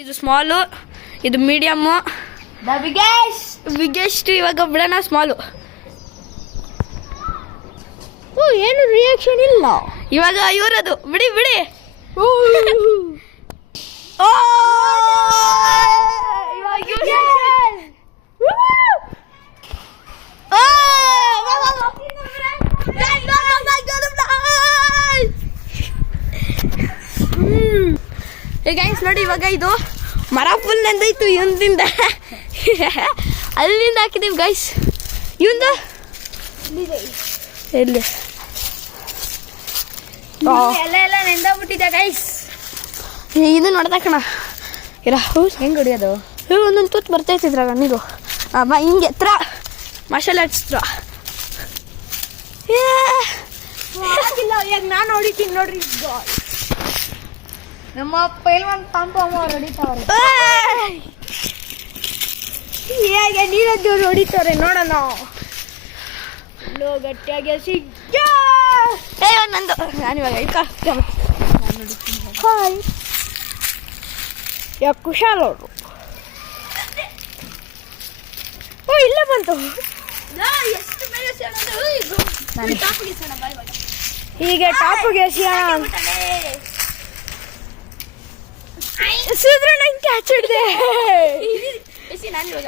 ಇದು ಸ್ಮಾಲು, ಇದು medium, biggest. ಇವಾಗ ಬಿಡೋಣ ಸ್ಮಾಲು. ಏನು ರಿಯಾಕ್ಷನ್ ಇಲ್ಲ. ಇವಾಗ ಇವರದು ಬಿಡಿ ಬಿಡಿ. ಗೈಸ್ ನೋಡಿ, ಇವಾಗ ಇದು ಮರ ಫುಲ್ ನೆಂದೈತು ಇವಂದಿಂದ. ಅಲ್ಲಿಂದ ಹಾಕಿದೀವಿ ಗೈಸ್. ಇವಂದು ಎಲ್ಲಿ ಎಲ್ಲ ನೆಂದೋಗ್ಬಿಟ್ಟಿದೆ ಗೈಸ್. ಇದು ನೋಡ್ದಕ್ಕಣ ಇರ ಹೆಂಗ್ ಹೊಡಿಯೋದು? ಒಂದೊಂದು ತೂತ್ ಬರ್ತೈತಿದ್ರಾಗ ನೀರು. ಹಿಂಗೆ ಹತ್ರ ಮಸಾಲೆ ಹಚ್ತ್ರ. ನಾನು ಹೊಡಿತೀನಿ ನೋಡ್ರಿ. ನಮ್ಮ ಪೈಲ್ವಾನ್ ಪಾಂಪು ಅಮ್ಮ ಅವ್ರು ಹೊಡಿತಾವ್ರೆ. ಹೇಗೆ ನೀರಜ್ಜವ್ರು ಹೊಡಿತಾರೆ ನೋಡೋಣ. ಗಟ್ಟಿಯಾಗಿ ಸಿಗ್ಗ ನಂದು ನಾನಿವಾಗ ಹಾಯ್ ಯಾ ಕುಶಾಲ್ ಅವರು. ಓ ಇಲ್ಲ ಬಂತು. ಹೀಗೆ ಟಾಪಿಗೆ ಎಸಿಯೋಣ. ಸುದ್ರ ನಂಗೆ ಕ್ಯಾಚ್ ಹಿಡಿದೆ. ನಂಗೆ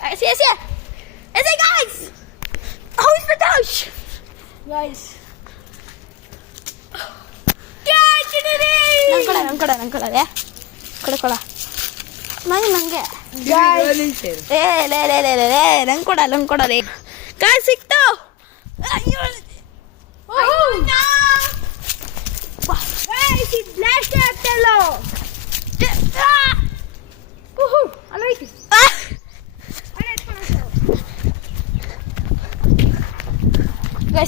ನಂಗೆ ಕೊಡಲೇ ಕಾಯ್ ಸಿಕ್ತು. ಬ್ಲಾಸ್ಟ್ ಆಗ್ತಲ್ಲ. ಅಲ್ಲೈತಿ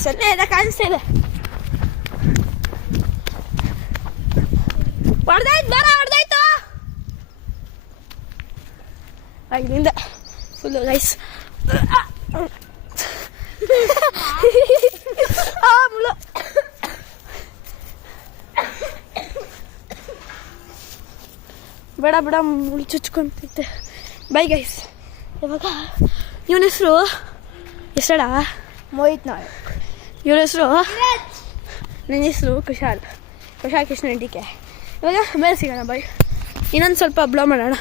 ಅಲ್ಲೇ ಕಾಣಿಸ್ತಾ ಇದೆ. ಹೊಡೆದಾಯ್ತು ಇಲ್ಲಿಂದ ಫುಲ್ಲು ಗೈಸ್. ಮುಳ್ಳು ಬೇಡ ಬೇಡ, ಮುಳ್ಳು ಚುಚ್ಕೊಂತೈತೆ. Bye guys. ಇವಾಗ ಇವನ ಹೆಸರ ಮೋಹಿತ್ ನಾಯಕ್. ಇವರ ಹೆಸರು, ನನ್ನ ಹೆಸರು ಕುಶಾಲ್ ಕೃಷ್ಣ ಡಿಕೆ. ಇವಾಗ ಮೇಲೆ ಸಿಗೋಣ. ಬೈ. ಇನ್ನೊಂದು ಸ್ವಲ್ಪ ಬ್ಲೋ ಮಾಡೋಣ.